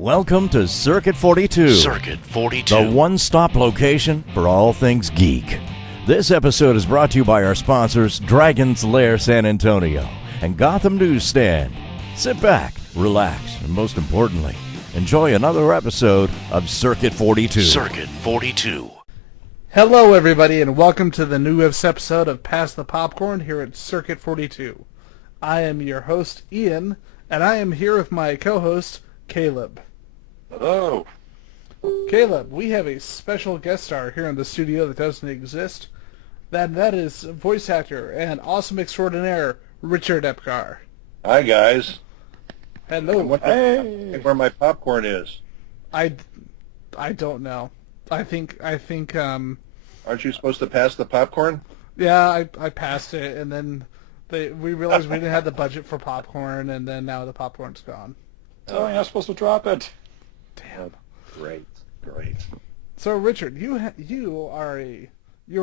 Welcome to Circuit 42. Circuit 42. The one-stop location for all things geek. This episode is brought to you by our sponsors, Dragon's Lair San Antonio and Gotham Newsstand. Sit back, relax, and most importantly, enjoy another episode of Circuit 42. Circuit 42. Hello, everybody, and welcome to the newest episode of Pass the Popcorn here at Circuit 42. I am your host, Ian, and I am here with my co-host, Caleb. Hello. Caleb, we have a special guest star here in the studio that doesn't exist. That is voice actor and awesome extraordinaire, Richard Epcar. Hi, guys. Hello. Where my popcorn is. I don't know. I think. Aren't you supposed to pass the popcorn? Yeah, I passed it, and then we realized we didn't have the budget for popcorn, and then now the popcorn's gone. Oh, you're not supposed to drop it. Damn. Great. So, Richard, you're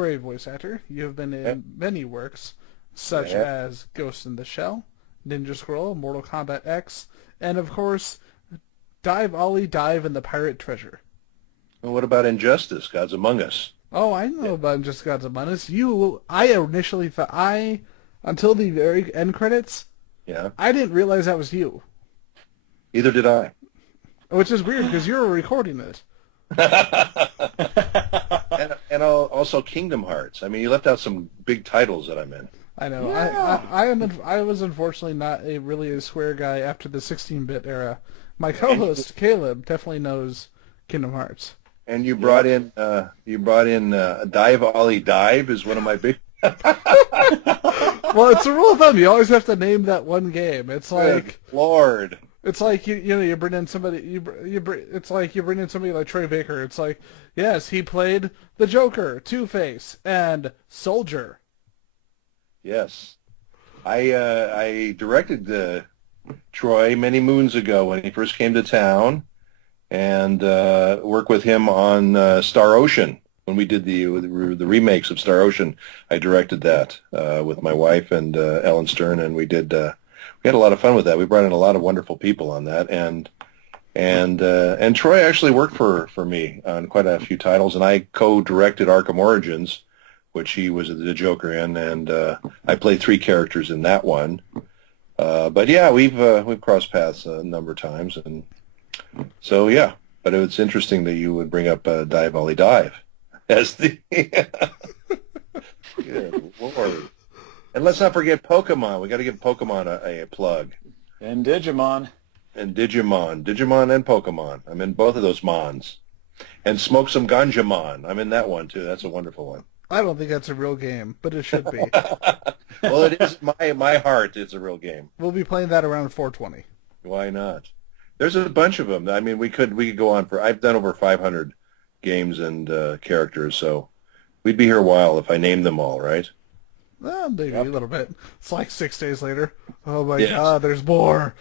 a voice actor. You have been in many works, such as Ghost in the Shell, Ninja Scroll, Mortal Kombat X, and of course, Dive Ollie Dive and the Pirate Treasure. Well, what about Injustice, Gods Among Us? Oh, I know about Just Gods Among Us. I initially thought until the very end credits, Yeah. I didn't realize that was you. Either did I. Which is weird because you were recording it. and also Kingdom Hearts. I mean, you left out some big titles that I'm in. I know. Yeah. I was unfortunately not really a Square guy after the 16-bit era. My co-host Caleb definitely knows Kingdom Hearts. And you brought in Dive Ollie Dive is one of my big. Well, it's a rule of thumb. You always have to name that one game. It's like Lord. It's like you bring in somebody it's like you bring in somebody like Troy Baker. It's like, yes, he played the Joker, Two-Face, and Soldier. Yes, I directed Troy many moons ago when he first came to town, and worked with him on Star Ocean when we did the remakes of Star Ocean. I directed that with my wife and Ellen Stern, and we had a lot of fun with that. We brought in a lot of wonderful people on that, and Troy actually worked for me on quite a few titles, and I co-directed Arkham Origins, which he was the Joker in, and I played 3 characters in that one. But yeah, we've crossed paths a number of times, and so yeah. But it's interesting that you would bring up Dive Ollie Dive as the good Lord. And let's not forget Pokemon. We got to give Pokemon a plug. And Digimon. And Digimon and Pokemon. I'm in both of those mons. And Smoke Some Ganjamon. I'm in that one too. That's a wonderful one. I don't think that's a real game, but it should be. Well, it is my heart. It's a real game. We'll be playing that around 420. Why not? There's a bunch of them. I mean, we could go on for. I've done over 500 games and characters, so we'd be here a while if I named them all, right? Maybe a little bit. It's like 6 days later. Oh my Yes. God, there's more.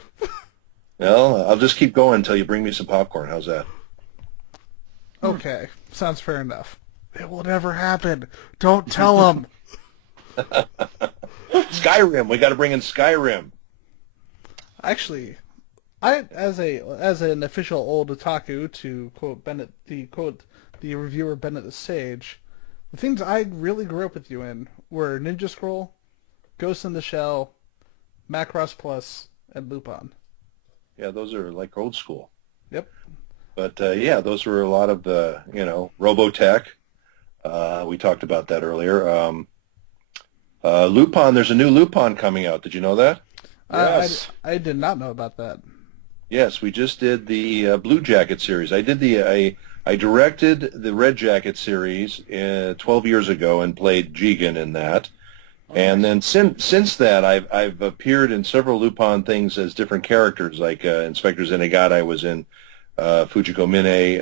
Well, I'll just keep going until you bring me some popcorn. How's that? Okay, sounds fair enough. It will never happen. Don't tell them. Skyrim. We got to bring in Skyrim. Actually, as an official old otaku, to quote the reviewer Bennett the Sage, the things I really grew up with you in were Ninja Scroll, Ghost in the Shell, Macross Plus, and Lupin. Yeah, those are like old school. Yep. But yeah, those were a lot of the, Robotech. We talked about that earlier. Lupin, there's a new Lupin coming out. Did you know that? Yes. I did not know about that. Yes, we just did the Blue Jacket series. I directed the Red Jacket series 12 years ago and played Jigen in that. And then since that, I've appeared in several Lupin things as different characters, like Inspector Zenigata. I was in Fujiko Mine,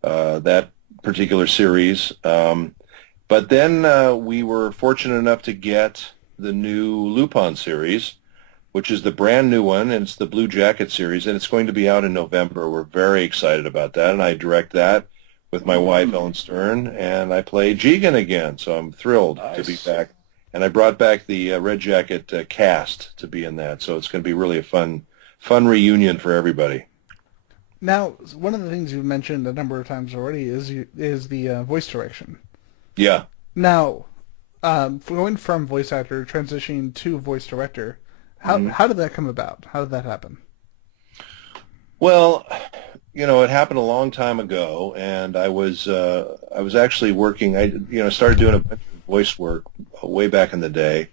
that particular series. But then we were fortunate enough to get the new Lupin series, which is the brand new one, and it's the Blue Jacket series, and it's going to be out in November. We're very excited about that, and I direct that with my wife, Ellen Stern, and I play Jigen again, so I'm thrilled to be back. And I brought back the Red Jacket cast to be in that, so it's going to be really a fun reunion for everybody. Now, one of the things you've mentioned a number of times already is the voice direction. Yeah. Now, going from voice actor transitioning to voice director, how did that come about? How did that happen? Well, it happened a long time ago, and I was actually working. I started doing a bunch of voice work way back in the day,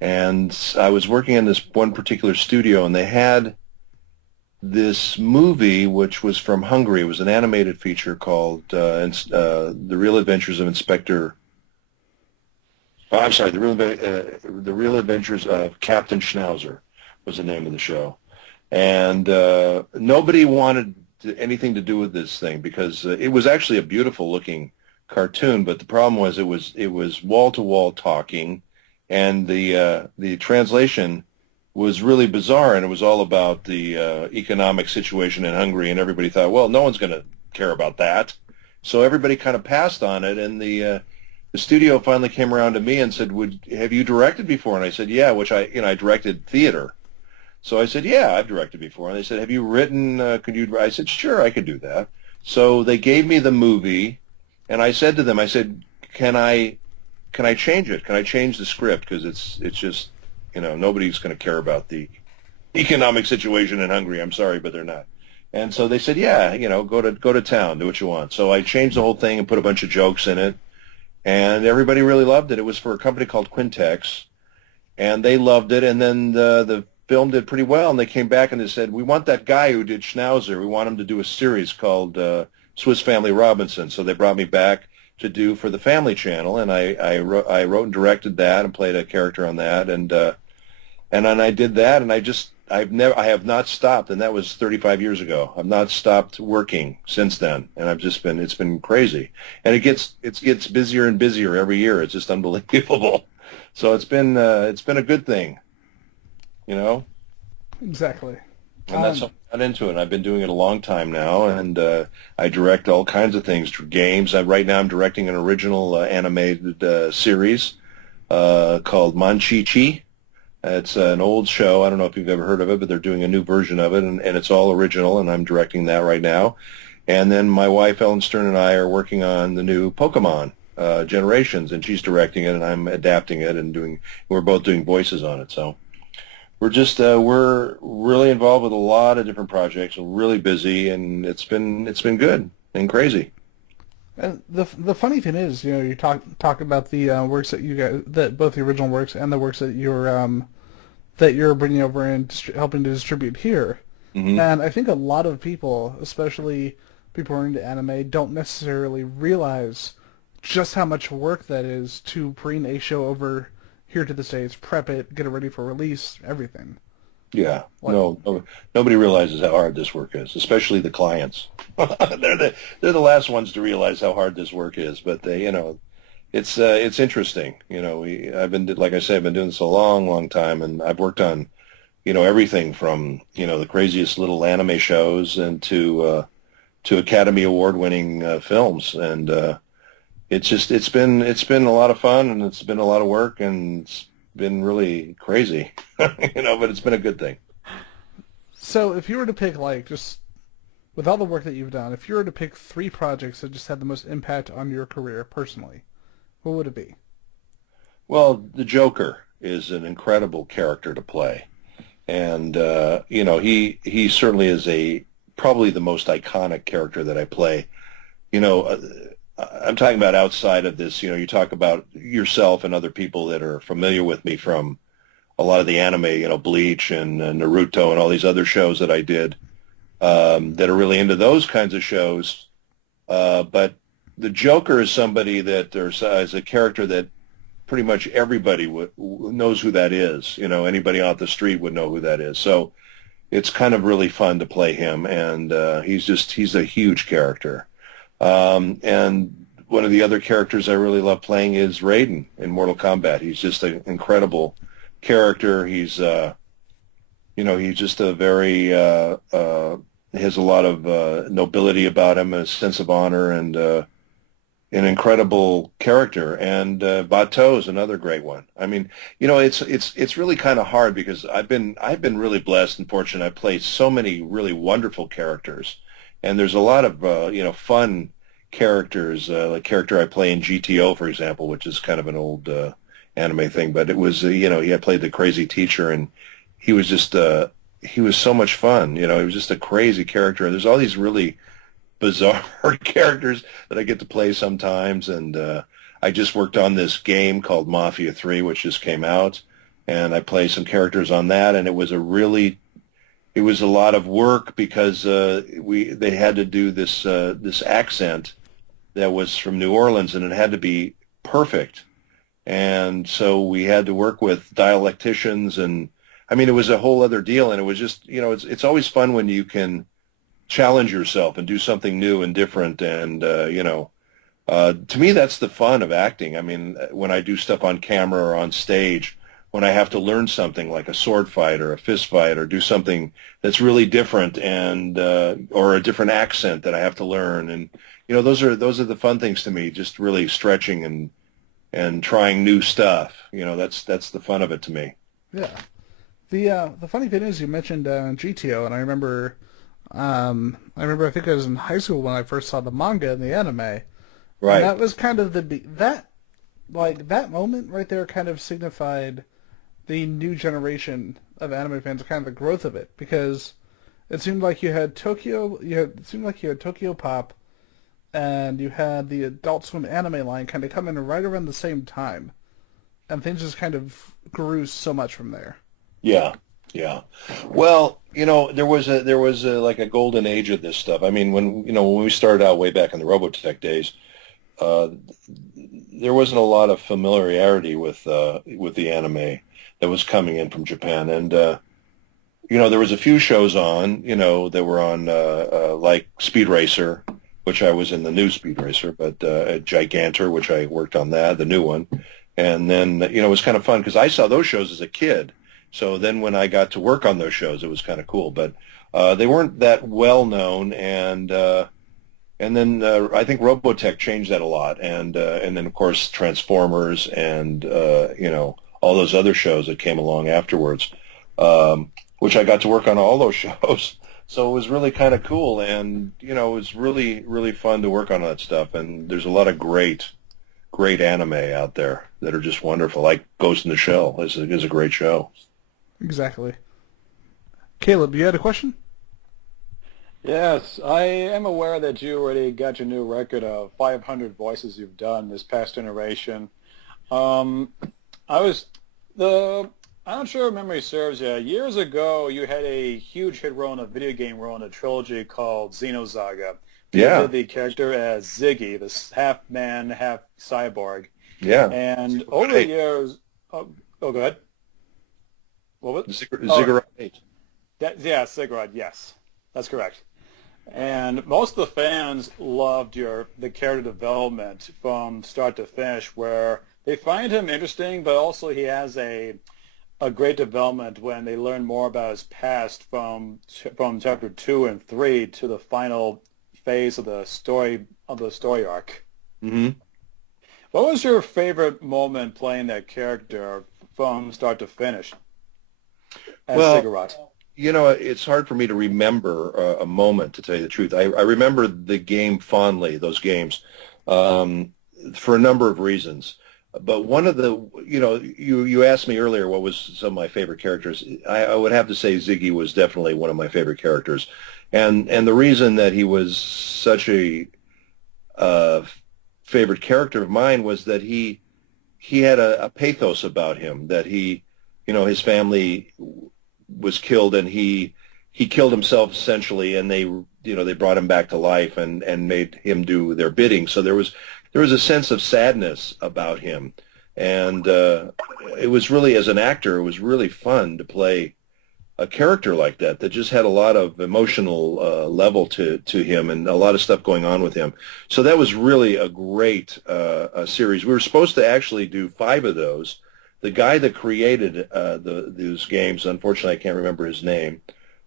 and I was working in this one particular studio, and they had this movie which was from Hungary. It was an animated feature called The Real Adventures of Inspector. Oh, I'm sorry, The Real Adventures of Captain Schnauzer was the name of the show. And nobody wanted anything to do with this thing because it was actually a beautiful looking cartoon, but the problem was it was wall to wall talking, and the translation was really bizarre, and it was all about the economic situation in Hungary, and everybody thought, well, no one's going to care about that, so everybody kind of passed on it, and the studio finally came around to me and said, have you directed before? And I said, yeah, which I directed theater. So I said, yeah, I've directed before. And they said, have you written, I said, sure, I could do that. So they gave me the movie, and I said to them, I said, can I change it? Can I change the script? Because it's just, nobody's going to care about the economic situation in Hungary. I'm sorry, but they're not. And so they said, yeah, go to town, do what you want. So I changed the whole thing and put a bunch of jokes in it, and everybody really loved it. It was for a company called Quintex, and they loved it. And then the film did pretty well, and they came back and they said, we want that guy who did Schnauzer. We want him to do a series called Swiss Family Robinson. So they brought me back to do for the Family Channel, and I wrote and directed that and played a character on that, and then I did that, and I have not stopped, and that was 35 years ago. I've not stopped working since then, and it's been crazy, and it gets busier and busier every year. It's just unbelievable. So it's been a good thing. Exactly. And that's how I got into it. I've been doing it a long time now, and I direct all kinds of things, games. Right now I'm directing an original animated series called Manchichi. It's an old show. I don't know if you've ever heard of it, but they're doing a new version of it, and it's all original, and I'm directing that right now. And then my wife, Ellen Stern, and I are working on the new Pokemon Generations, and she's directing it, and I'm adapting it, and we're both doing voices on it, so... we're really involved with a lot of different projects. We're really busy, and it's been good and crazy. And the funny thing is, you talk about the works that you guys, that both the original works and the works that you're bringing over and helping to distribute here. Mm-hmm. And I think a lot of people, especially people who are into anime, don't necessarily realize just how much work that is to bring a show over here to the States, prep it, get it ready for release, everything. Yeah, no, nobody realizes how hard this work is, especially the clients. they're the last ones to realize how hard this work is, but it's interesting. Like I said, I've been doing this a long, long time, and I've worked on, everything from the craziest little anime shows and to Academy Award-winning films, and it's been a lot of fun, and it's been a lot of work, and it's been really crazy, but it's been a good thing. So if you were to pick, just with all the work that you've done, if you were to pick 3 projects that just had the most impact on your career personally, what would it be? Well, the Joker is an incredible character to play, and he certainly is probably the most iconic character that I play. I'm talking about outside of this. You talk about yourself and other people that are familiar with me from a lot of the anime, Bleach and Naruto and all these other shows that I did that are really into those kinds of shows. But the Joker is somebody that is a character that pretty much everybody knows who that is. Anybody off the street would know who that is. So it's kind of really fun to play him, and he's a huge character. And one of the other characters I really love playing is Raiden in Mortal Kombat. He's just an incredible character. He's just a very, he has a lot of nobility about him, a sense of honor, and an incredible character. And Bateau is another great one. I mean, it's really kind of hard because I've been really blessed and fortunate. I played so many really wonderful characters. and there's a lot of fun characters, like character I play in GTO, for example, which is kind of an old anime thing, but it was he had played the crazy teacher, and he was just he was so much fun. He was just a crazy character. There's all these really bizarre characters that I get to play sometimes, and I just worked on this game called Mafia 3, which just came out, and I play some characters on that, and it was a lot of work because they had to do this accent that was from New Orleans, and it had to be perfect, and so we had to work with dialecticians, and I mean it was a whole other deal, and it was just it's always fun when you can challenge yourself and do something new and different, and to me that's the fun of acting. I mean, when I do stuff on camera or on stage, when I have to learn something like a sword fight or a fist fight or do something that's really different and or a different accent that I have to learn, and those are the fun things to me, just really stretching and trying new stuff. That's the fun of it to me. Yeah. The funny thing is, you mentioned GTO, and I remember I think I was in high school when I first saw the manga and the anime. Right. And that was kind of that moment right there kind of signified the new generation of anime fans, kind of the growth of it, because it seemed like you had Tokyo Pop, and you had the Adult Swim anime line kind of coming right around the same time, and things just kind of grew so much from there. Yeah. Yeah. Well, there was like a golden age of this stuff. I mean, when we started out way back in the Robotech days, there wasn't a lot of familiarity with the anime that was coming in from Japan, and there was a few shows on, that were on like Speed Racer, which I was in the new Speed Racer, but Gigantor, which I worked on the new one, and then it was kind of fun because I saw those shows as a kid. So then when I got to work on those shows, it was kind of cool, but they weren't that well known, and then I think Robotech changed that a lot, and then of course Transformers and all those other shows that came along afterwards, which I got to work on all those shows. So it was really kind of cool, and it was really, really fun to work on that stuff. And there's a lot of great anime out there that are just wonderful. Like Ghost in the Shell is a great show. Exactly. Caleb, you had a question? Yes, I am aware that you already got your new record of 500 voices you've done this past generation. I'm not sure if memory serves you. Years ago, you had a huge hit role in a video game role in a trilogy called Xenosaga. Yeah. You did the character as Ziggy, this half man, half cyborg. Yeah. And over the years, go ahead. What was Ziggurat 8. Ziggurat, yes. That's correct. And most of the fans loved the character development from start to finish, where they find him interesting, but also he has a great development when they learn more about his past from chapter 2 and 3 to the final phase of the story arc. Mm-hmm. What was your favorite moment playing that character from start to finish as Ziggurat? It's hard for me to remember a moment, to tell you the truth. I remember the game fondly, those games, for a number of reasons. But one of the, you asked me earlier what was some of my favorite characters. I would have to say Ziggy was definitely one of my favorite characters. And the reason that he was such a favorite character of mine was that he had a pathos about him, that his family was killed, and he killed himself essentially, and they brought him back to life and made him do their bidding. So there was a sense of sadness about him, and it was really, as an actor, it was really fun to play a character like that just had a lot of emotional level to him, and a lot of stuff going on with him. So that was really a great series. We were supposed to actually do 5 of those. The guy that created those games, unfortunately I can't remember his name,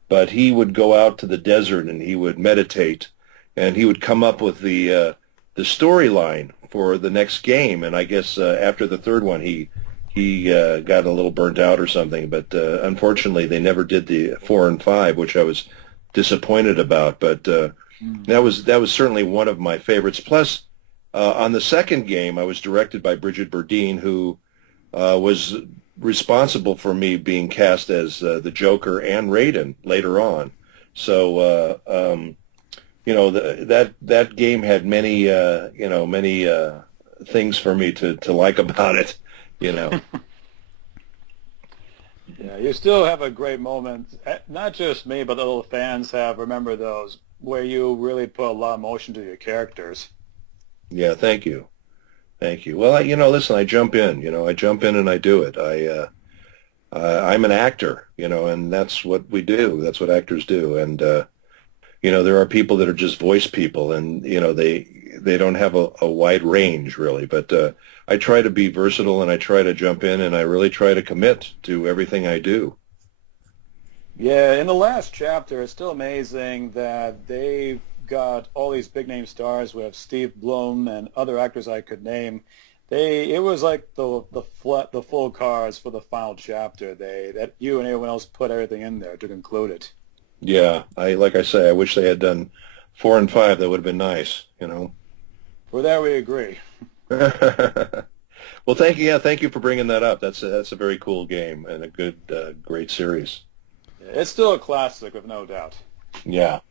but he would go out to the desert and he would meditate, and he would come up with the storyline for the next game. And I guess after the third one, he got a little burnt out or something. But unfortunately, they never did the 4 and 5, which I was disappointed about. But That was certainly one of my favorites. Plus, on the second game, I was directed by Bridget Berdine, who was responsible for me being cast as the Joker and Raiden later on. So, that game had many, many things for me to like about it, Yeah, you still have a great moment. Not just me, but the little fans have. Remember those where you really put a lot of emotion to your characters. Yeah, thank you. Thank you. Well, listen, I jump in, and I do it. I'm an actor, and that's what we do. That's what actors do. And, there are people that are just voice people, and, they don't have a wide range, really. But I try to be versatile, and I try to jump in, and I really try to commit to everything I do. Yeah, in the last chapter, it's still amazing that they've got all these big-name stars with Steve Blum and other actors I could name. It was like the full cars for the final chapter. That you and everyone else put everything in there to conclude it. Yeah, like I say, I wish they had done 4 and 5. That would have been nice, For that, we agree. Well, thank you. Yeah, thank you for bringing that up. That's a very cool game and a good, great series. It's still a classic, with no doubt. Yeah.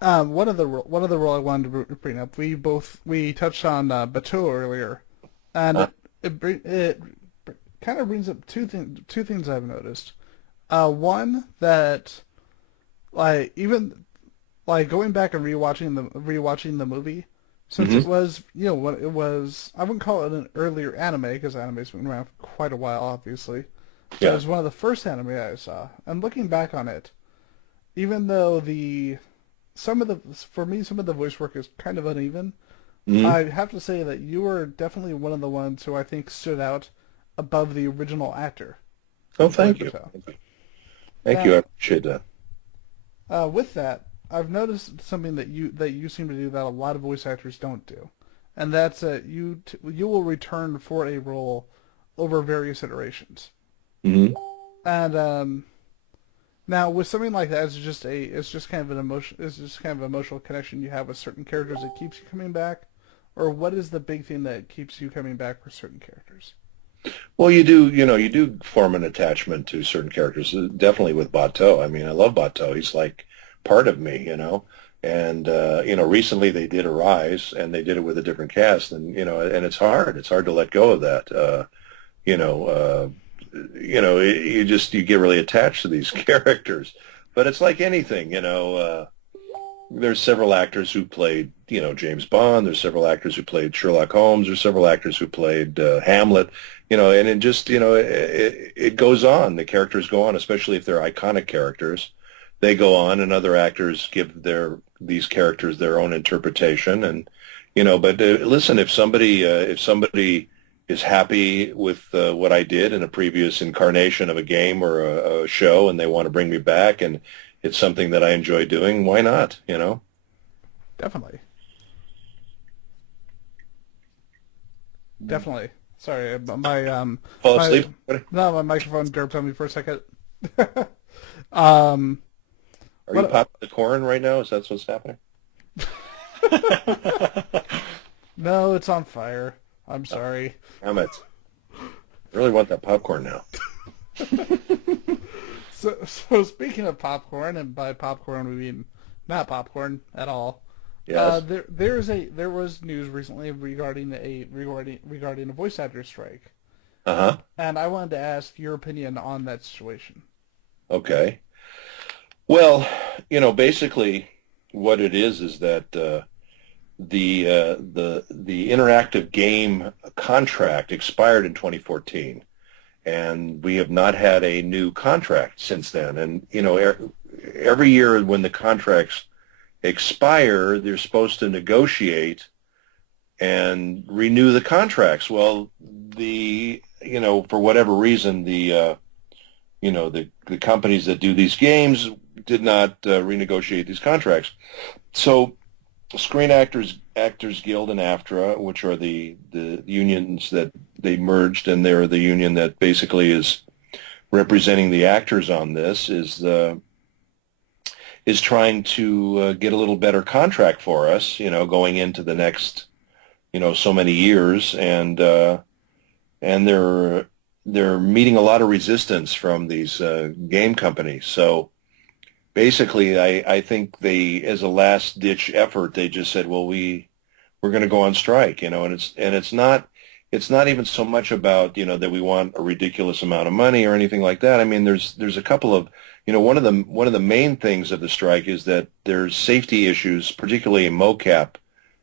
One other role I wanted to bring up. We touched on Bateau earlier, and it kind of brings up two things I've noticed. One that, even going back and rewatching the movie, since it was when it was, I wouldn't call it an earlier anime because anime's been around for quite a while, obviously. Yeah. It was one of the first anime I saw, and looking back on it, even though some of the voice work is kind of uneven, I have to say that you were definitely one of the ones who I think stood out above the original actor. Oh, thank you. Thank you. I appreciate that. With that, I've noticed something that you seem to do that a lot of voice actors don't do, and that's that you will return for a role over various iterations. Mm-hmm. And now with something like that, it's just kind of an emotional connection you have with certain characters that keeps you coming back, or what is the big thing that keeps you coming back for certain characters? Well, you do form an attachment to certain characters. Definitely with Bateau. I mean, I love Bateau. He's like part of me, And recently they did Arise, and they did it with a different cast, and and it's hard. It's hard to let go of that. You get really attached to these characters. But it's like anything, there's several actors who played, James Bond. There's several actors who played Sherlock Holmes. There's several actors who played Hamlet, and it just, it goes on. The characters go on, especially if they're iconic characters. They go on, and other actors give these characters their own interpretation. And, but listen, if somebody is happy with what I did in a previous incarnation of a game or a show, and they want to bring me back, and it's something that I enjoy doing, why not, Definitely. Sorry, Fall asleep? my microphone derped on me for a second. Are you popping the corn right now? Is that what's happening? No, it's on fire. I'm sorry. Damn it. I really want that popcorn now. So speaking of popcorn, and by popcorn we mean not popcorn at all. Yes. There was news recently regarding a voice actor strike. Uh-huh. And I wanted to ask your opinion on that situation. Okay. Well, basically what it is that the interactive game contract expired in 2014, and we have not had a new contract since then. And every year when the contracts expire, they're supposed to negotiate and renew the contracts. Well, for whatever reason, the companies that do these games did not renegotiate these contracts. So Screen Actors Guild and AFTRA, which are the unions that they merged, and they're the union that basically is representing the actors on this, is trying to get a little better contract for us, going into the next, so many years, and they're meeting a lot of resistance from these game companies. So basically, I think they, as a last-ditch effort, they just said, well, we're going to go on strike, and it's not even so much about, that we want a ridiculous amount of money or anything like that. I mean, there's a couple of, one of the main things of the strike is that there's safety issues, particularly in mocap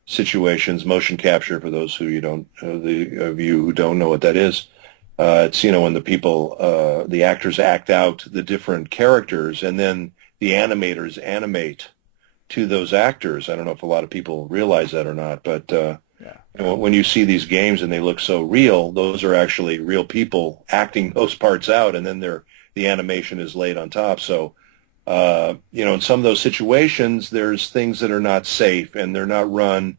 situations, motion capture, for those of you who don't know what that is. It's, when the actors act out the different characters, and then the animators animate to those actors. I don't know if a lot of people realize that or not, but when you see these games and they look so real, those are actually real people acting those parts out, and then the animation is laid on top. So, in some of those situations, there's things that are not safe, and they're not run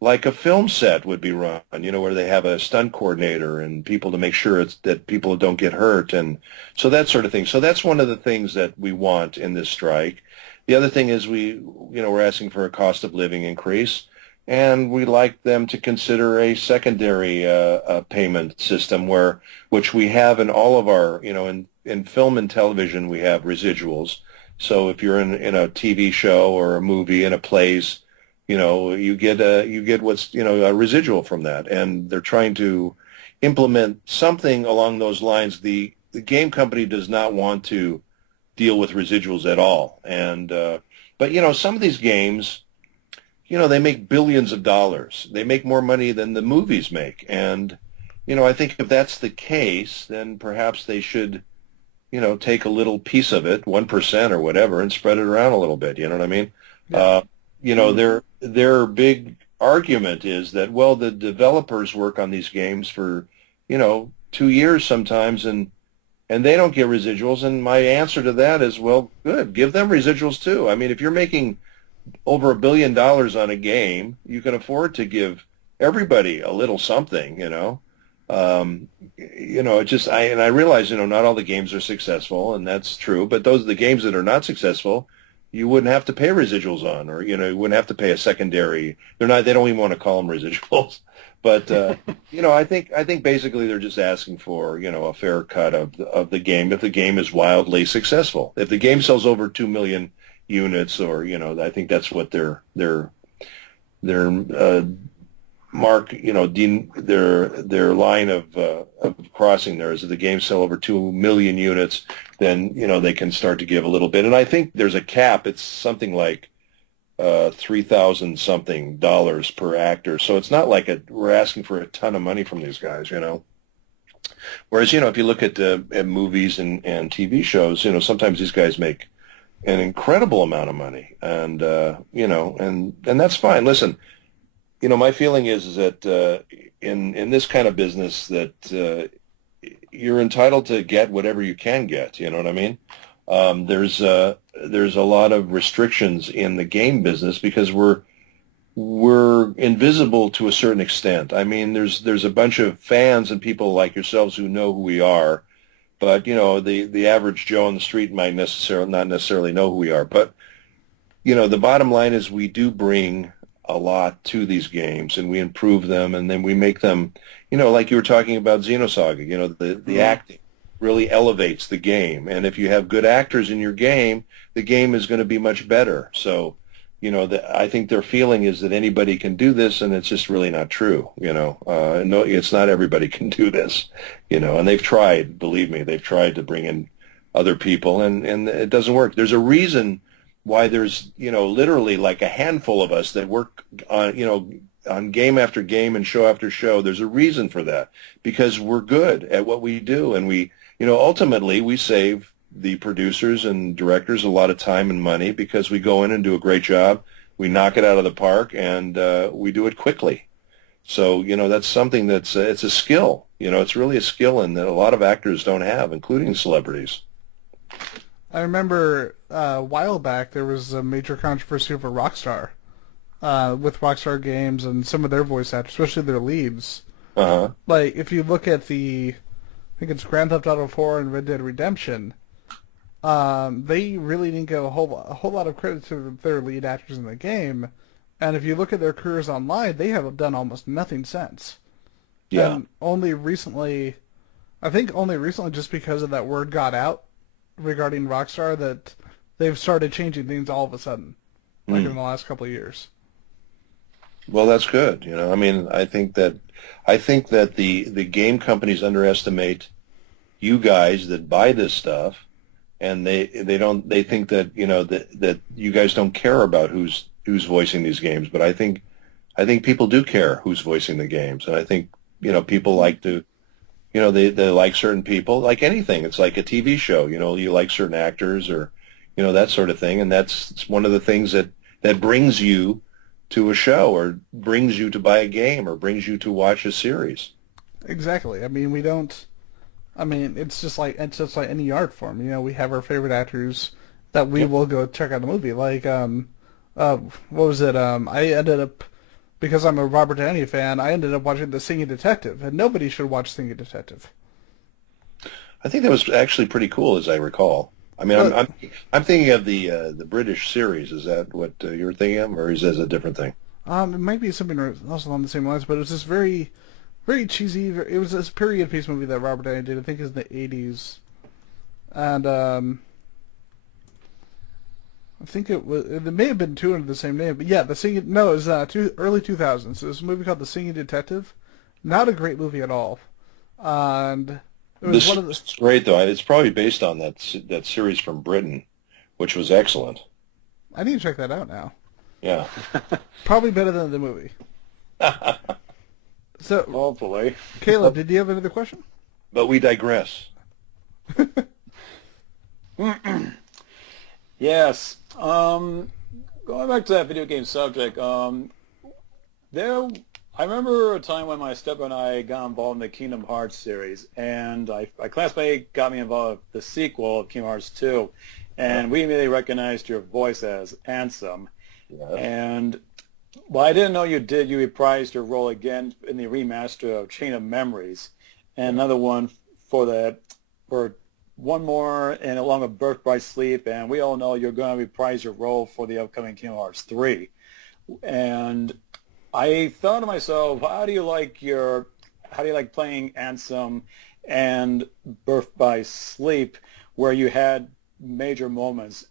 like a film set would be run, where they have a stunt coordinator and people to make sure that people don't get hurt, and so that sort of thing. So that's one of the things that we want in this strike. The other thing is we're asking for a cost of living increase, and we'd like them to consider a secondary payment system which we have in all of our, in film and television, we have residuals. So if you're in a TV show or a movie, in a plays, you get what's, a residual from that. And they're trying to implement something along those lines. The game company does not want to deal with residuals at all. And but some of these games, they make billions of dollars. They make more money than the movies make. And I think if that's the case, then perhaps they should take a little piece of it, 1% or whatever, and spread it around a little bit. You know what I mean? Yeah. Their big argument is that, well, the developers work on these games for 2 years sometimes, and they don't get residuals. And my answer to that is, well, good, give them residuals too. I mean, if you're making over $1 billion on a game, you can afford to give everybody a little something. It just, I realize, not all the games are successful, and that's true. But the games that are not successful, you wouldn't have to pay residuals on, or you wouldn't have to pay a secondary. They don't even want to call them residuals. But I think basically they're just asking for a fair cut of the game if the game is wildly successful. If the game sells over 2 million units, or I think that's what their mark, their line of crossing there is, if the game sell over 2 million units, then they can start to give a little bit. And I think there's a cap. It's something like $3,000 something per actor. So it's not like we're asking for a ton of money from these guys. Whereas if you look at movies and TV shows, sometimes these guys make an incredible amount of money, and and that's fine. Listen. My feeling is that in this kind of business that you're entitled to get whatever you can get. You know what I mean? There's a lot of restrictions in the game business because we're invisible to a certain extent. I mean, there's a bunch of fans and people like yourselves who know who we are, but the average Joe on the street might not necessarily know who we are. But the bottom line is we do bring a lot to these games, and we improve them, and then we make them, like you were talking about Xenosaga, the acting really elevates the game. And if you have good actors in your game, the game is going to be much better. So, I think their feeling is that anybody can do this, and it's just really not true. No, it's not everybody can do this, and they've tried, believe me, they've tried to bring in other people, and it doesn't work. There's a reason why there's, literally like a handful of us that work on game after game and show after show. There's a reason for that, because we're good at what we do, and we, ultimately we save the producers and directors a lot of time and money because we go in and do a great job. We knock it out of the park, and we do it quickly. So, that's something it's a skill. It's really a skill, and that a lot of actors don't have, including celebrities. I remember a while back there was a major controversy over Rockstar, with Rockstar Games and some of their voice actors, especially their leads. Uh-huh. Like, if you look at I think it's Grand Theft Auto 4 and Red Dead Redemption, they really didn't give a whole lot of credit to their lead actors in the game. And if you look at their careers online, they have done almost nothing since. Yeah. And only recently, I think only recently, just because of that word got out regarding Rockstar, that they've started changing things all of a sudden, like in the last couple of years. Well, that's good. I mean, I think that the game companies underestimate you guys that buy this stuff, and they think that that you guys don't care about who's voicing these games. But I think people do care who's voicing the games, and I think people like to. They like certain people, like anything. It's like a TV show. You like certain actors or, that sort of thing. And it's one of the things that brings you to a show or brings you to buy a game or brings you to watch a series. Exactly. I mean, it's just like any art form. We have our favorite actors that we will go check out a movie. Like, what was it? I ended up, because I'm a Robert Downey fan, I ended up watching The Singing Detective, and nobody should watch Singing Detective. I think that was actually pretty cool, as I recall. I mean, I'm thinking of the British series. Is that what you're thinking of, or is that a different thing? It might be something else along the same lines, but it was this very, very cheesy. It was this period piece movie that Robert Downey did. I think it was in the '80s, and I think it may have been two under the same name, but yeah, it was early 2000s. So there's a movie called The Singing Detective. Not a great movie at all, and it was one of the. It's great though. It's probably based on that series from Britain, which was excellent. I need to check that out now. Yeah, probably better than the movie. So, hopefully, Caleb, did you have another question? But we digress. Yes. Going back to that video game subject, I remember a time when my stepbrother and I got involved in the Kingdom Hearts series, and my classmate got me involved with the sequel of Kingdom Hearts 2, and we immediately recognized your voice as Ansem. Yes. And well, I didn't know you reprised your role again in the remaster of Chain of Memories, and another one for one more, and along with Birth by Sleep, and we all know you're going to reprise your role for the upcoming Kingdom Hearts 3. And I thought to myself, how do you like playing Ansem and Birth by Sleep, where you had major moments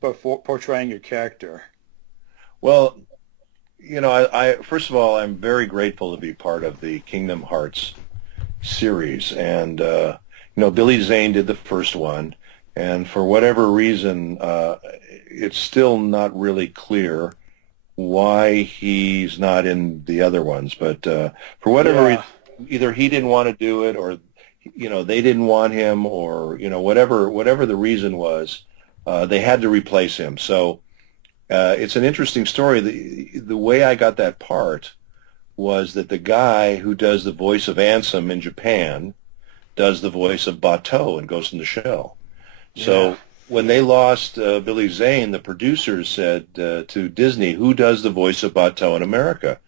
before portraying your character? Well, I first of all, I'm very grateful to be part of the Kingdom Hearts series, and Billy Zane did the first one, and for whatever reason, it's still not really clear why he's not in the other ones. But for whatever reason, either he didn't want to do it, or they didn't want him, or whatever the reason was, they had to replace him. So it's an interesting story. The way I got that part was that the guy who does the voice of Ansem in Japan does the voice of Bateau in Ghost in the Shell. Yeah. So when they lost Billy Zane, the producers said to Disney, who does the voice of Bateau in America?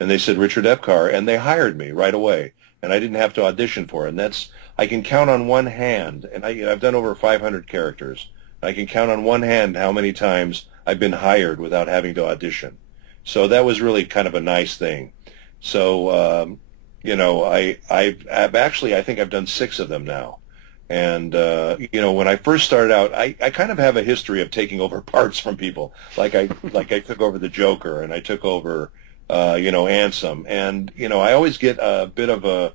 And they said Richard Epcar, and they hired me right away. And I didn't have to audition for it. And I can count on one hand, and I've done over 500 characters. I can count on one hand how many times I've been hired without having to audition. So that was really kind of a nice thing. So, I think I've done 6 of them now. And, when I first started out, I kind of have a history of taking over parts from people. Like I took over the Joker, and I took over, Ansem. And, I always get a bit of a,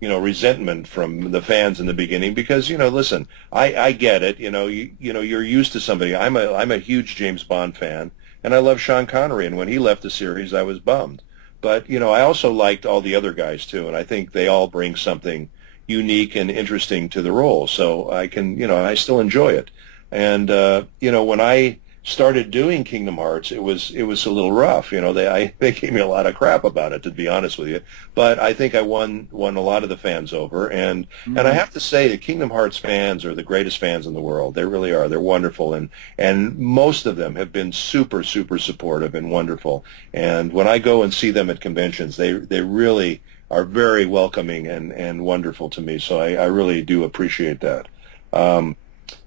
resentment from the fans in the beginning because, listen, I get it. You're used to somebody. I'm a huge James Bond fan, and I love Sean Connery. And when he left the series, I was bummed. But, I also liked all the other guys, too, and I think they all bring something unique and interesting to the role. So I can, I still enjoy it. And, when I started doing Kingdom Hearts, it was a little rough. They gave me a lot of crap about it, to be honest with you. But I think I won a lot of the fans over. And I have to say, the Kingdom Hearts fans are the greatest fans in the world. They really are. They're wonderful. And most of them have been super, super supportive and wonderful. And when I go and see them at conventions, they really are very welcoming and wonderful to me. So I really do appreciate that.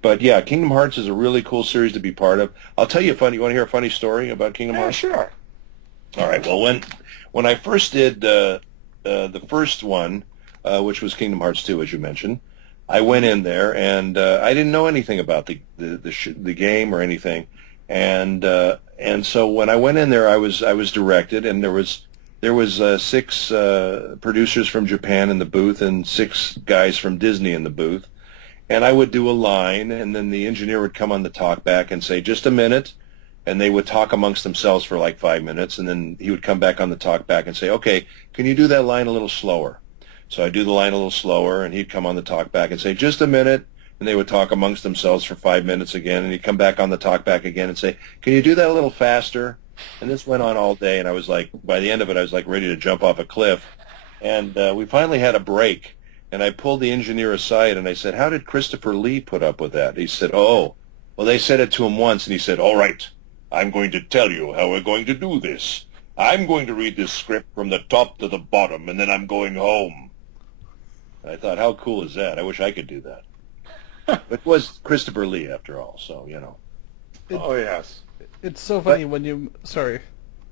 But yeah, Kingdom Hearts is a really cool series to be part of. I'll tell you a funny. You want to hear a funny story about Kingdom Yeah, Hearts? sure. All right. Well, when I first did the first one, which was Kingdom Hearts 2, as you mentioned, I went in there and I didn't know anything about the game or anything, and so when I went in there, I was directed, and there was 6 producers from Japan in the booth and 6 guys from Disney in the booth, and I would do a line, and then the engineer would come on the talkback and say, "Just a minute." And they would talk amongst themselves for like 5 minutes, and then he would come back on the talkback and say, "Okay, can you do that line a little slower?" So I'd do the line a little slower, and he'd come on the talkback and say, "Just a minute." And they would talk amongst themselves for 5 minutes again, and he'd come back on the talkback again and say, "Can you do that a little faster?" And this went on all day, and I was like, by the end of it, I was like ready to jump off a cliff. And we finally had a break, and I pulled the engineer aside, and I said, "How did Christopher Lee put up with that?" He said, "Oh, well, they said it to him once," and he said, "All right. I'm going to tell you how we're going to do this. I'm going to read this script from the top to the bottom, and then I'm going home." And I thought, how cool is that? I wish I could do that. It was Christopher Lee, after all, so, you know. Oh, yes. It's so funny when you... Sorry.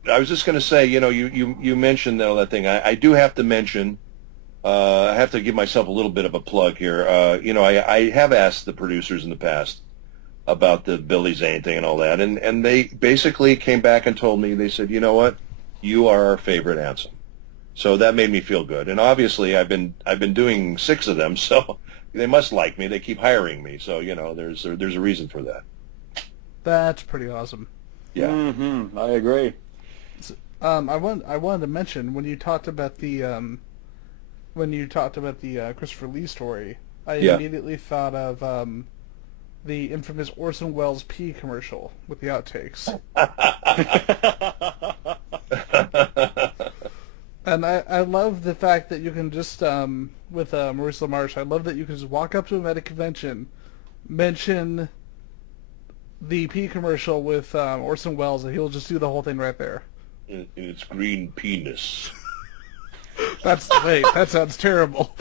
I was just going to say, you know, you mentioned all that thing. I do have to mention, I have to give myself a little bit of a plug here. You know, I have asked the producers in the past about the Billy Zane thing and all that, and they basically came back and told me, they said, "You know what, you are our favorite Ansem." So that made me feel good, and obviously I've been doing 6 of them, so they must like me. They keep hiring me, so you know there's a reason for that. That's pretty awesome. Yeah. Mm-hmm. I agree. I wanted to mention when you talked about the Christopher Lee story, I immediately thought of the infamous Orson Welles pee commercial with the outtakes. And I love the fact that you can just, with Maurice LaMarche, I love that you can just walk up to him at a convention, mention the pee commercial with Orson Welles, and he'll just do the whole thing right there. It's green penis. Wait, that sounds terrible.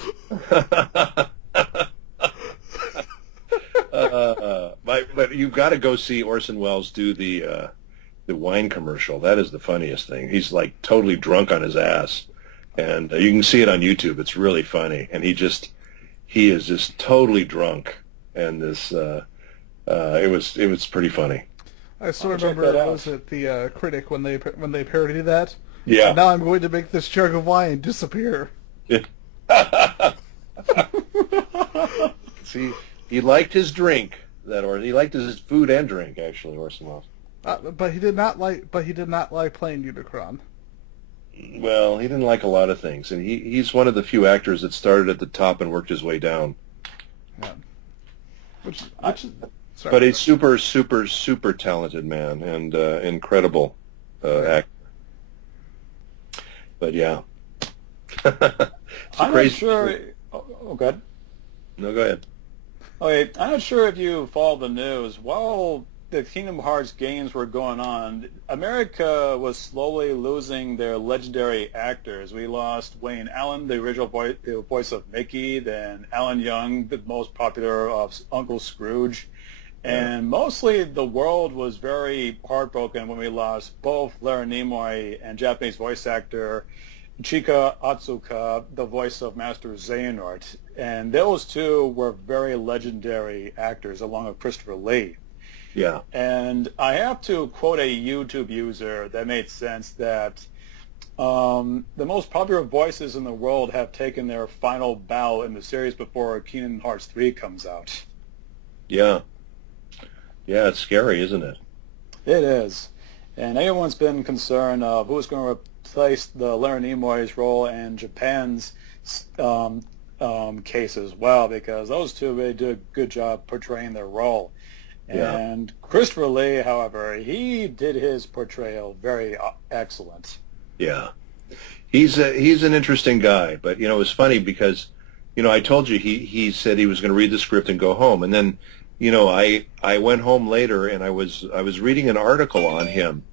But you've got to go see Orson Welles do the wine commercial. That is the funniest thing. He's like totally drunk on his ass, and you can see it on YouTube. It's really funny, and he is just totally drunk, and this it was pretty funny. I still remember, was it the Critic when they parodied that? Yeah. And now I'm going to make this jug of wine disappear. Yeah. See, he liked his drink. He liked his food and drink, actually, Orson Welles. But he did not like playing Unicron. Well, he didn't like a lot of things, and he's one of the few actors that started at the top and worked his way down. Yeah. But he's super, super, super talented man and incredible actor. But yeah, I'm not sure. Oh, go ahead. No, go ahead. Okay, I'm not sure if you follow the news. While the Kingdom Hearts games were going on, America was slowly losing their legendary actors. We lost Wayne Allen, the original voice of Mickey, then Alan Young, the most popular of Uncle Scrooge. And mostly the world was very heartbroken when we lost both Leonard Nimoy and Japanese voice actor Chika Atsuka, the voice of Master Xehanort. And those two were very legendary actors, along with Christopher Lee. Yeah. And I have to quote a YouTube user that made sense that the most popular voices in the world have taken their final bow in the series before Kingdom Hearts 3 comes out. Yeah. Yeah, it's scary, isn't it? It is. And everyone's been concerned of who's going to replace the Leonard Nimoy's role in Japan's case as well, because those two really did a good job portraying their role. Yeah. And Christopher Lee, however, he did his portrayal very excellent. Yeah. He's an interesting guy, but, you know, it was funny because, you know, I told you he said he was going to read the script and go home, and then, you know, I went home later and I was reading an article on him,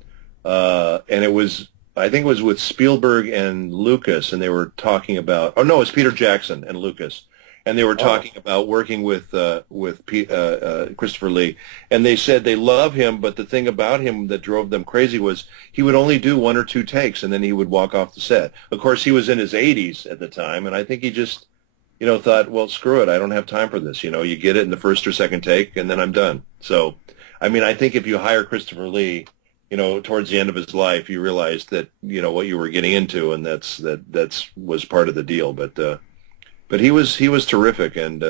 and I think it was with Spielberg and Lucas, and they were talking about, oh no, it's Peter Jackson and Lucas, and they were talking about working with Christopher Lee, and they said they love him, but the thing about him that drove them crazy was he would only do 1 or 2 takes, and then he would walk off the set. Of course, he was in his 80s at the time, and I think he just, thought, well, screw it, I don't have time for this. You get it in the first or second take, and then I'm done. So, I mean, I think if you hire Christopher Lee, towards the end of his life, you realized that, what you were getting into, and that's was part of the deal. But he was terrific, and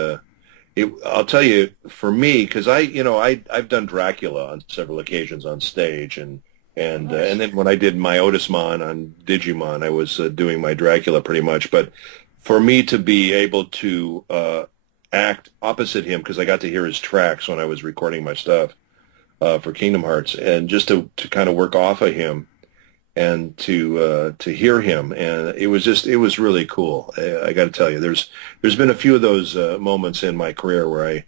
I'll tell you, for me, because I've done Dracula on several occasions on stage, and then when I did my Otismon on Digimon, I was doing my Dracula pretty much. But for me to be able to act opposite him, because I got to hear his tracks when I was recording my stuff for Kingdom Hearts, and just to kind of work off of him and to hear him, and it was really cool. I got to tell you, there's been a few of those moments in my career where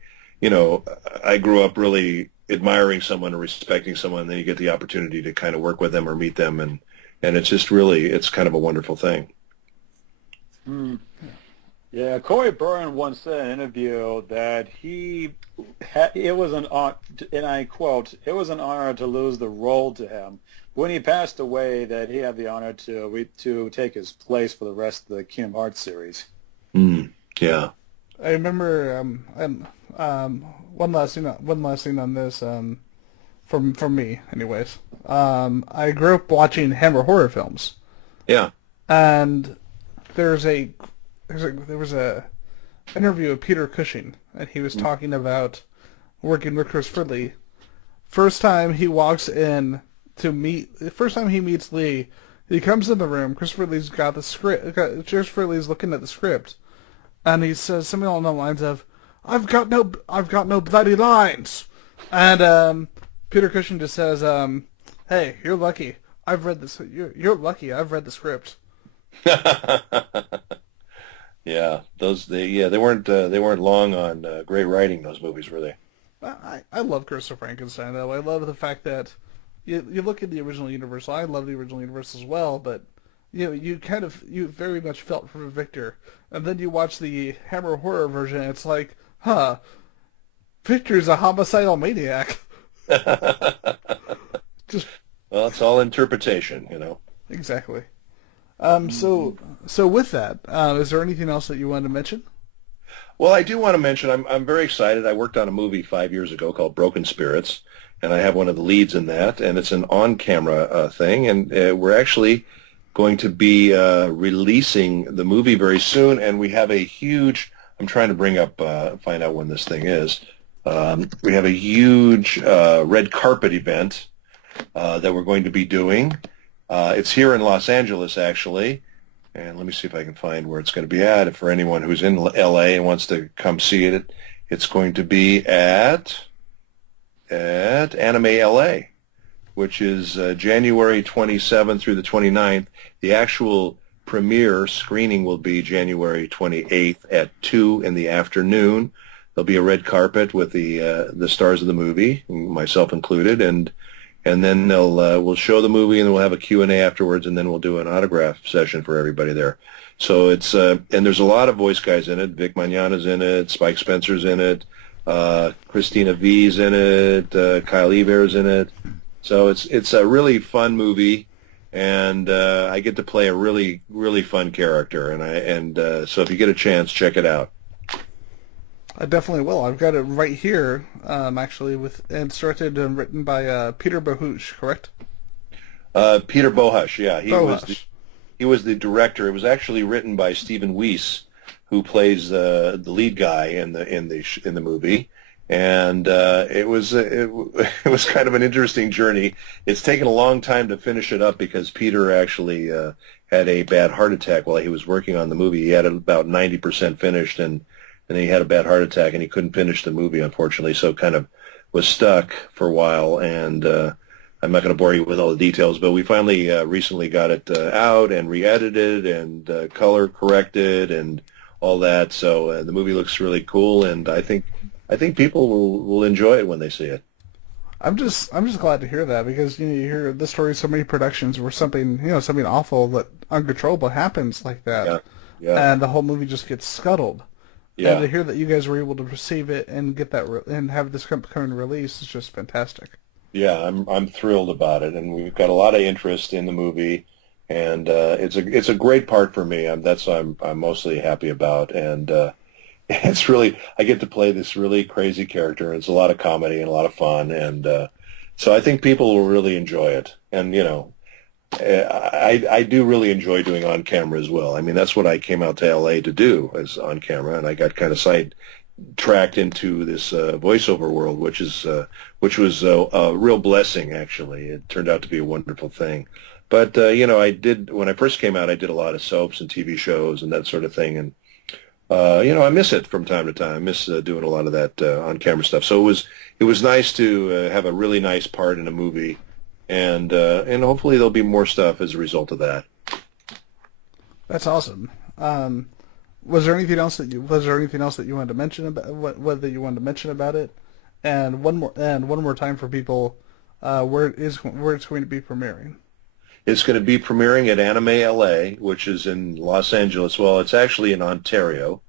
I grew up really admiring someone or respecting someone, and then you get the opportunity to kind of work with them or meet them, and it's just really, it's kind of a wonderful thing. Mm. Yeah, Corey Byrne once said in an interview that it was an honor, and I quote, "It was an honor to lose the role to him." When he passed away, that he had the honor to take his place for the rest of the Kingdom Hearts series. Yeah, I remember. One last thing on this. From me, anyways. I grew up watching Hammer horror films. Yeah, and there was a interview with Peter Cushing, and he was talking about working with Christopher Lee. First time he meets Lee, he comes in the room. Christopher Lee's got the script. Christopher Lee's looking at the script, and he says something along the lines of, "I've got no bloody lines," and Peter Cushing just says, "Hey, you're lucky. I've read this. You're lucky. I've read the script." Yeah, they weren't long on great writing, those movies, were they? I love Curse of Frankenstein, though. I love the fact that you look at the original Universal. I love the original Universal as well, but you very much felt for Victor, and then you watch the Hammer horror version. And it's like, Victor's a homicidal maniac. Well, it's all interpretation, Exactly. So with that, is there anything else that you wanted to mention? Well, I do want to mention, I'm very excited. I worked on a movie 5 years ago called Broken Spirits, and I have one of the leads in that, and it's an on-camera thing, and we're actually going to be releasing the movie very soon, and we have a huge, I'm trying to find out when this thing is. We have a huge red carpet event that we're going to be doing. It's here in Los Angeles, actually, and let me see if I can find where it's going to be at. For anyone who's in L.A. and wants to come see it, it's going to be at Anime L.A., which is January 27th through the 29th. The actual premiere screening will be January 28th at 2 in the afternoon. There'll be a red carpet with the stars of the movie, myself included, and then we'll show the movie, and then we'll have a Q&A afterwards, and then we'll do an autograph session for everybody there. So it's and there's a lot of voice guys in it. Vic Mañana's in it, Spike Spencer's in it, Christina V's in it, Kyle Eber's in it. So it's a really fun movie, and I get to play a really, really fun character, so if you get a chance, check it out. I definitely will. I've got it right here, actually, and directed and written by Peter Bohush, correct? Peter Bohush, yeah. He was the director. It was actually written by Stephen Weiss, who plays the lead guy in the movie, and it was kind of an interesting journey. It's taken a long time to finish it up because Peter actually had a bad heart attack while he was working on the movie. He had it about 90% finished, and then he had a bad heart attack, and he couldn't finish the movie, unfortunately, so kind of was stuck for a while, and I'm not going to bore you with all the details, but we finally recently got it out and re-edited and color corrected and all that, so the movie looks really cool, and I think people will enjoy it when they see it. I'm just glad to hear that, because you hear the story of so many productions where something awful that uncontrollable happens like that, yeah. and the whole movie just gets scuttled. Yeah. And to hear that you guys were able to receive it and get that and have this coming release is just fantastic. Yeah, I'm thrilled about it, and we've got a lot of interest in the movie, and it's a great part for me. That's what I'm mostly happy about, and it's really, I get to play this really crazy character, and it's a lot of comedy and a lot of fun, and so I think people will really enjoy it. And I do really enjoy doing on camera as well. I mean, that's what I came out to LA to do, as on camera, and I got kind of sidetracked into this voiceover world, which was a real blessing. Actually, it turned out to be a wonderful thing. But I did, when I first came out, I did a lot of soaps and TV shows and that sort of thing, and I miss it from time to time. I miss doing a lot of that on-camera stuff. So it was nice to have a really nice part in a movie, and hopefully there'll be more stuff as a result of that. That's awesome. Was there anything else that you wanted to mention about whether you wanted to mention about it? And one more time for people, where it's going to be premiering. It's going to be premiering at Anime LA, which is in Los Angeles. Well, it's actually in Ontario.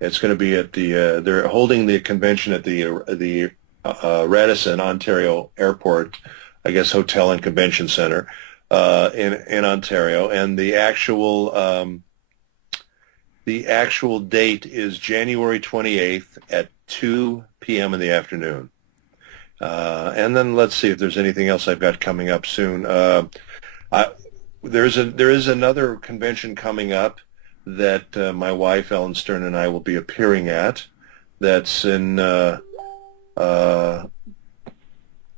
It's going to be at they're holding the convention at the Radisson, Ontario Airport, I guess, Hotel and Convention Center in Ontario, and the actual date is January 28th at 2 p.m. in the afternoon. And then let's see if there's anything else I've got coming up soon. There is another convention coming up that my wife Ellen Stern and I will be appearing at. That's in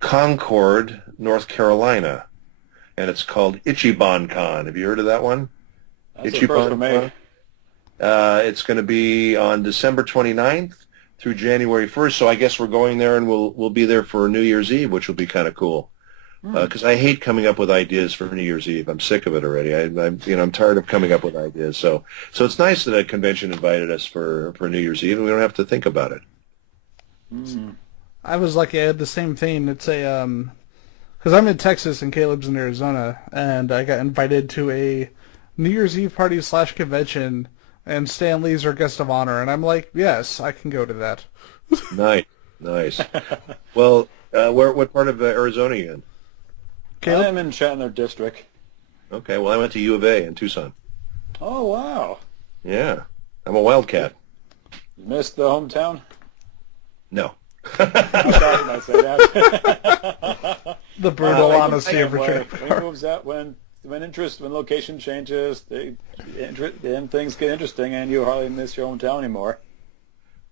Concord, North Carolina, and it's called Ichiban Con. Have you heard of that one? That's the first for me. It's going to be on December 29th through January 1st. So I guess we're going there, and we'll be there for New Year's Eve, which will be kind of cool. Because I hate coming up with ideas for New Year's Eve. I'm sick of it already. I'm tired of coming up with ideas. So it's nice that a convention invited us for New Year's Eve, and we don't have to think about it. I was lucky. I had the same thing. It's because I'm in Texas and Caleb's in Arizona, and I got invited to a New Year's Eve party / convention, and Stan Lee's our guest of honor, and I'm like, yes, I can go to that. Nice. Well, what part of Arizona are you in? Caleb? I'm in Chandler District. Okay, well, I went to U of A in Tucson. Oh, wow. Yeah, I'm a Wildcat. You missed the hometown? No. I thought you might say that. The brutal honesty of Richard When Epcar. moves out, when location changes, then things get interesting, and you hardly miss your hometown anymore.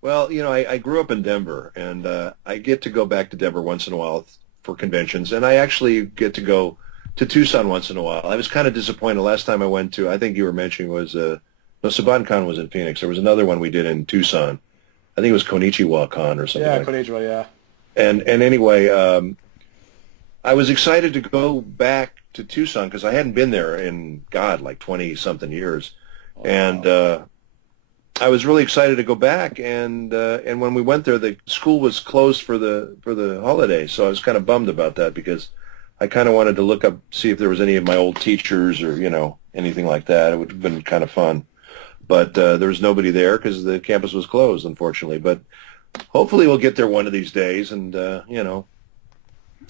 Well, I grew up in Denver, and I get to go back to Denver once in a while for conventions, and I actually get to go to Tucson once in a while. I was kind of disappointed last time I went to, I think you were mentioning was, SabanCon was in Phoenix. There was another one we did in Tucson. I think it was Konichiwa Con or something. Yeah, like that. Konichiwa, yeah. And anyway, I was excited to go back to Tucson because I hadn't been there in, like 20-something years. Oh, and I was really excited to go back, and when we went there, the school was closed for the holidays, so I was kind of bummed about that because I kind of wanted to look up, see if there was any of my old teachers or, anything like that. It would have been kind of fun. But there was nobody there because the campus was closed, unfortunately. But hopefully we'll get there one of these days, and, I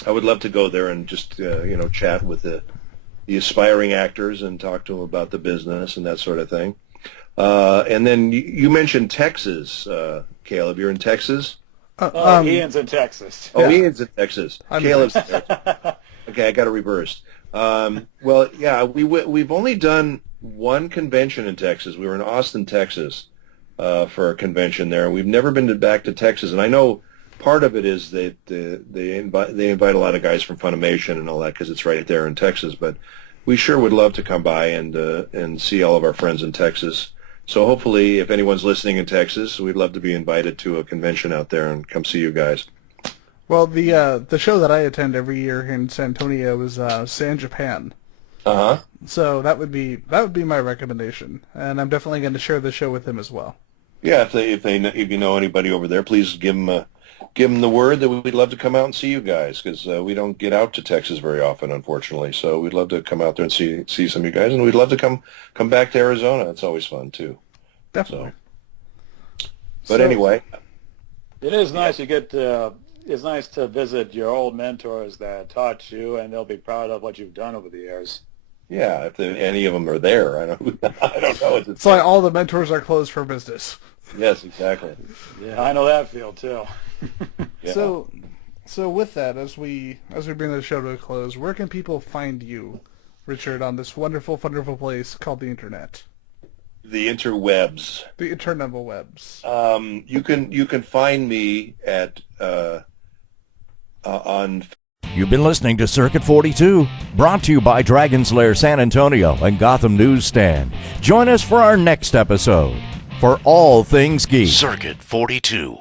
would love to go there and just, chat with the aspiring actors and talk to them about the business and that sort of thing. And then you mentioned Texas, Caleb. You're in Texas? Ian's in Texas. Oh, Ian's in Texas. Caleb's in Texas. Texas. Okay, I got it reversed. Well, yeah, we've only done one convention in Texas. We were in Austin, Texas, for a convention there. We've never been back to Texas, and I know part of it is that they invite a lot of guys from Funimation and all that because it's right there in Texas. But we sure would love to come by and see all of our friends in Texas. So hopefully, if anyone's listening in Texas, we'd love to be invited to a convention out there and come see you guys. Well, the show that I attend every year here in San Antonio is San Japan. Uh-huh. So that would be my recommendation, and I'm definitely going to share the show with them as well. Yeah, if you know anybody over there, please give them the word that we'd love to come out and see you guys because we don't get out to Texas very often, unfortunately. So we'd love to come out there and see some of you guys, and we'd love to come back to Arizona. It's always fun too. Definitely. So, But So- anyway, It is nice it's nice to visit your old mentors that taught you, and they'll be proud of what you've done over the years. yeah, if any of them are there, I don't know. It's like all the mentors are closed for business. Yes, exactly. Yeah, I know that feel too. Yeah. So with that, as we bring the show to a close, where can people find you, Richard, on this wonderful, wonderful place called the Internet? The interwebs. The Eternal Webs. You can find me at on. You've been listening to Circuit 42, brought to you by Dragon's Lair San Antonio and Gotham Newsstand. Join us for our next episode. For all things geek. Circuit 42.